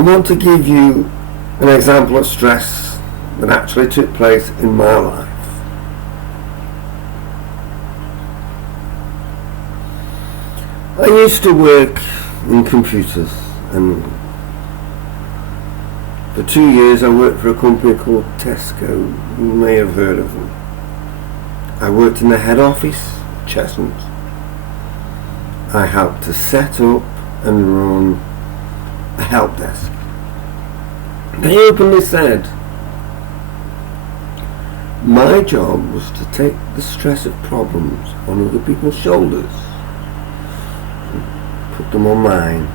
want to give you an example of stress that actually took place in my life. I used to work in computers, and for 2 years I worked for a company called Tesco. You may have heard of them. I worked in the head office, Cheshunt. I helped to set up and run a help desk. They openly said my job was to take the stress of problems on other people's shoulders, put them on mine,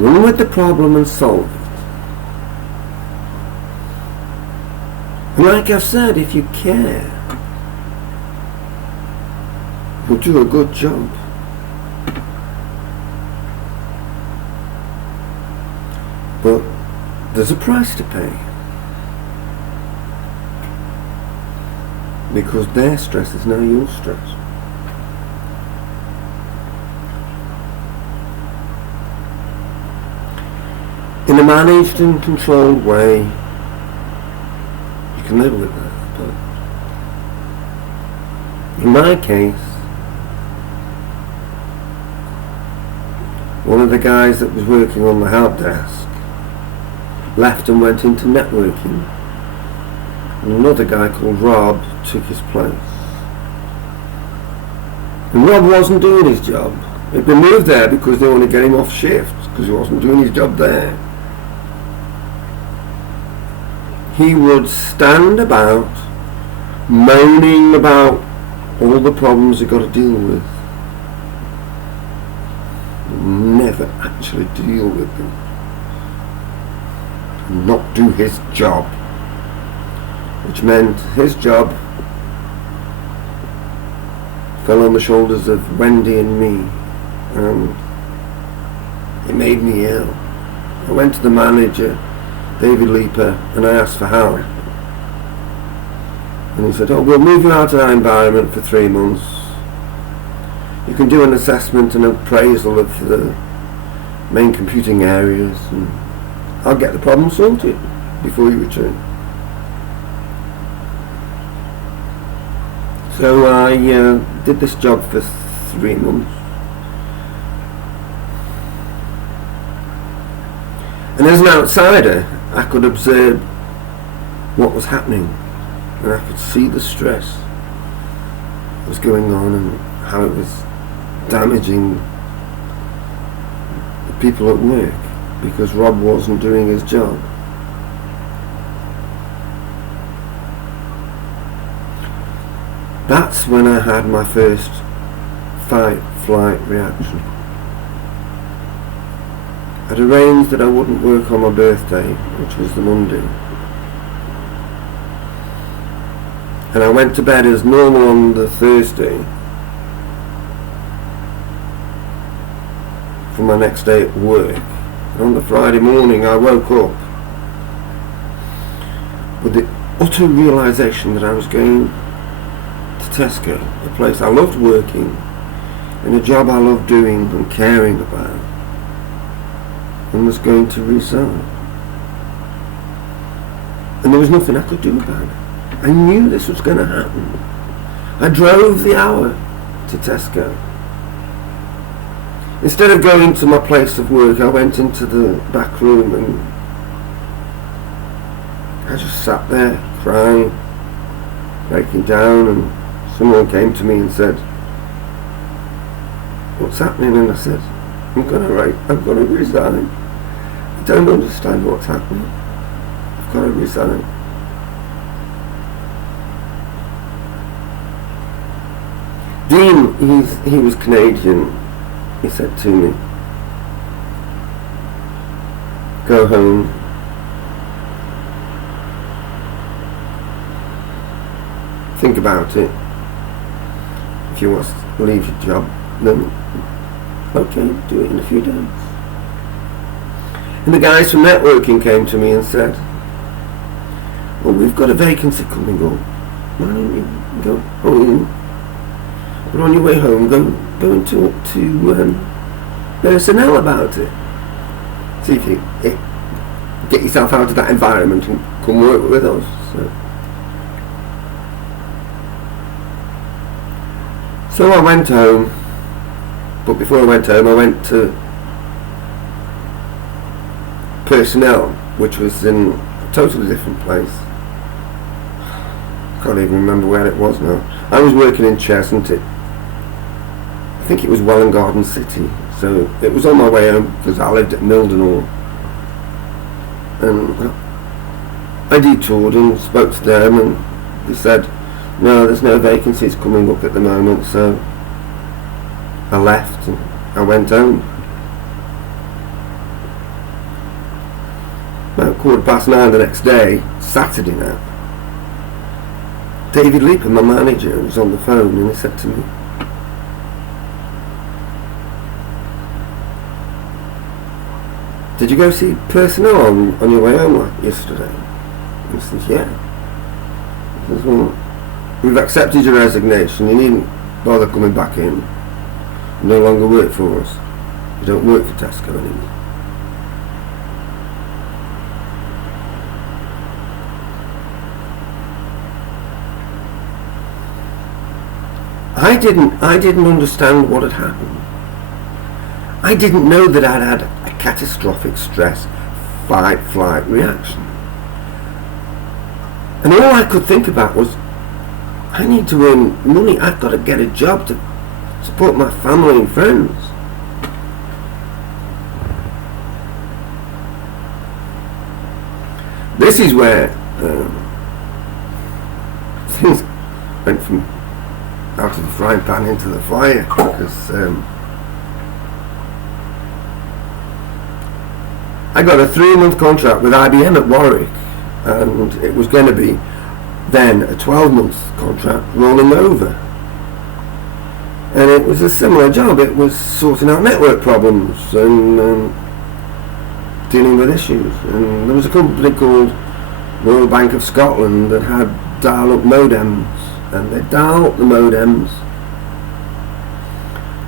run with the problem and solve it. And like I've said, if you care, you'll do a good job. But there's a price to pay, because their stress is now your stress. In a managed and controlled way, you can live with that. But in my case, one of the guys that was working on the help desk left and went into networking, and another guy called Rob took his place. And Rob wasn't doing his job. He'd been moved there because they wanted to get him off shift, because he wasn't doing his job there. He would stand about moaning about all the problems he got to deal with, never actually deal with them, not do his job, which meant his job fell on the shoulders of Wendy and me, and it made me ill. I went to the manager, David Leaper, and I asked for help, and he said, "Oh, we'll move you out of our environment for 3 months. You can do an assessment and appraisal of the main computing areas, and I'll get the problem sorted before you return." So I did this job for 3 months. And as an outsider, I could observe what was happening, and I could see the stress that was going on and how it was damaging the people at work because Rob wasn't doing his job. That's when I had my first fight-flight reaction. I'd arranged that I wouldn't work on my birthday, which was the Monday. And I went to bed as normal on the Thursday for my next day at work. And on the Friday morning I woke up with the utter realisation that I was going to Tesco, a place I loved working, in a job I loved doing and caring about, and was going to resign. And there was nothing I could do about it. I knew this was going to happen. I drove the hour to Tesco. Instead of going to my place of work, I went into the back room and I just sat there crying, breaking down, and someone came to me and said, "What's happening?" And I said, I'm going to resign. I don't understand what's happening. I've got to resign." Dean, he was Canadian. He said to me, "Go home. Think about it. If you want to leave your job, then okay, do it in a few days." And the guys from networking came to me and said, "Well, we've got a vacancy coming up. Why don't you go home? But on your way home, go and talk to personnel about it." See if you get yourself out of that environment and come work with us. So I went home, but before I went home I went to personnel, which was in a totally different place. Can't even remember where it was now. I was working in Cheshunt. I think it was Welwyn Garden City, so it was on my way home because I lived at Mildenhall. And I detoured and spoke to them, and they said, no, there's no vacancies coming up at the moment, so I left and I went home. About 9:15 the next day, Saturday now, David Leaper, my manager, was on the phone, and he said to me, did you go see personnel on your way home yesterday? I said, yeah. He says, well, we've accepted your resignation, you needn't bother coming back in. You no longer work for us. You don't work for Tesco anymore. I didn't understand what had happened. I didn't know that I'd had a catastrophic stress fight-flight reaction. And all I could think about was, I need to earn money. I've got to get a job to support my family and friends. This is where things went from out of the frying pan into the fire, because I got a 3-month contract with IBM at Warwick, and it was going to be then a 12-month contract rolling over. And it was a similar job. It was sorting out network problems and dealing with issues. And there was a company called Royal Bank of Scotland that had dial-up modems, and they dial up the modems,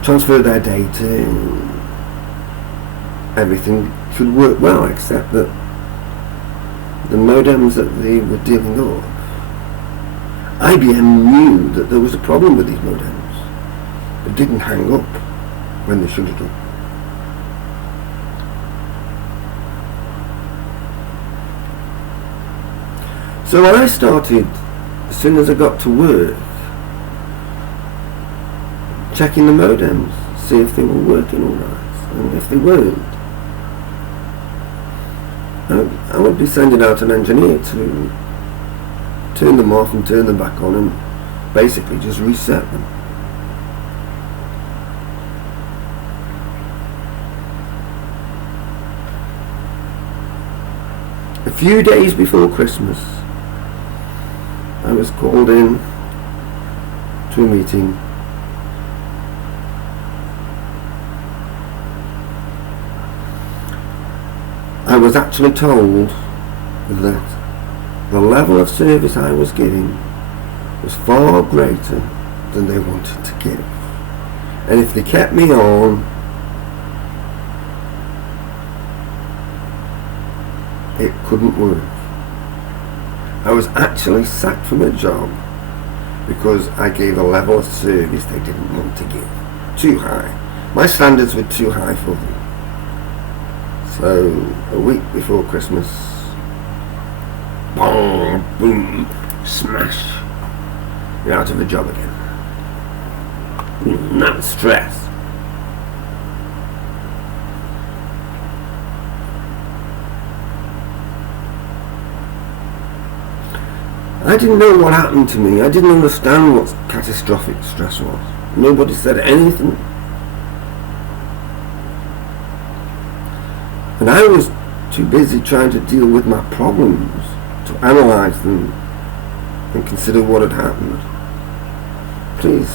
transfer their data, and everything should work well, except that the modems that they were dealing up, IBM knew that there was a problem with these modems, but didn't hang up when they should have done. So when I started, as soon as I got to work, checking the modems, see if they were working all right, and if they weren't, I would be sending out an engineer to turn them off and turn them back on and basically just reset them. A few days before Christmas, I was called in to a meeting. I was actually told that the level of service I was giving was far greater than they wanted to give, and if they kept me on, it couldn't work. I was actually sacked from a job because I gave a level of service they didn't want to give. Too high. My standards were too high for them. So a week before Christmas, boom, boom, smash, you're out of a job again. Not stress. I didn't know what happened to me. I didn't understand what catastrophic stress was. Nobody said anything. And I was too busy trying to deal with my problems to analyse them and consider what had happened. Please,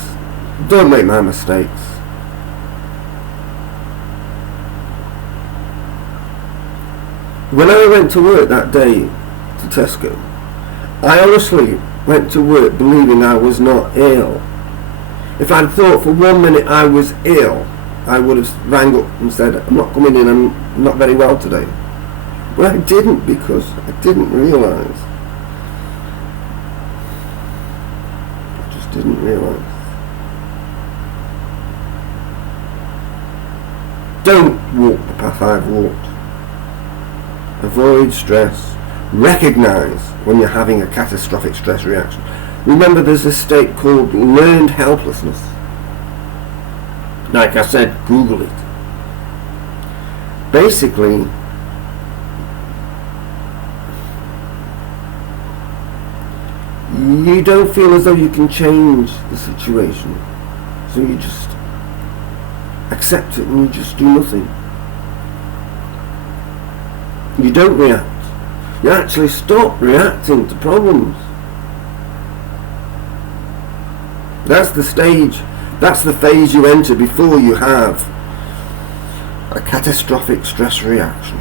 don't make my mistakes. When I went to work that day to Tesco, I honestly went to work believing I was not ill. If I'd thought for 1 minute I was ill, I would have rang up and said, I'm not coming in, I'm not very well today. But I didn't, because I didn't realise. I just didn't realise. Don't walk the path I've walked. Avoid stress. Recognise when you're having a catastrophic stress reaction. Remember, there's a state called learned helplessness. Like I said, Google it. Basically, you don't feel as though you can change the situation, so you just accept it and you just do nothing. You don't react. You actually stop reacting to problems. That's the stage, that's the phase you enter before you have a catastrophic stress reaction.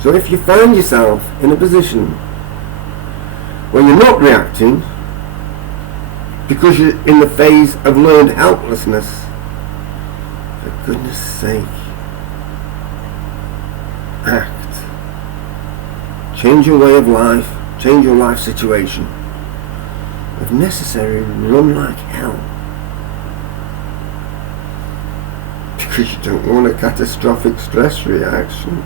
So if you find yourself in a position where you're not reacting because you're in the phase of learned helplessness, for goodness sake, act. Change your way of life, change your life situation. If necessary, run like hell. Because you don't want a catastrophic stress reaction.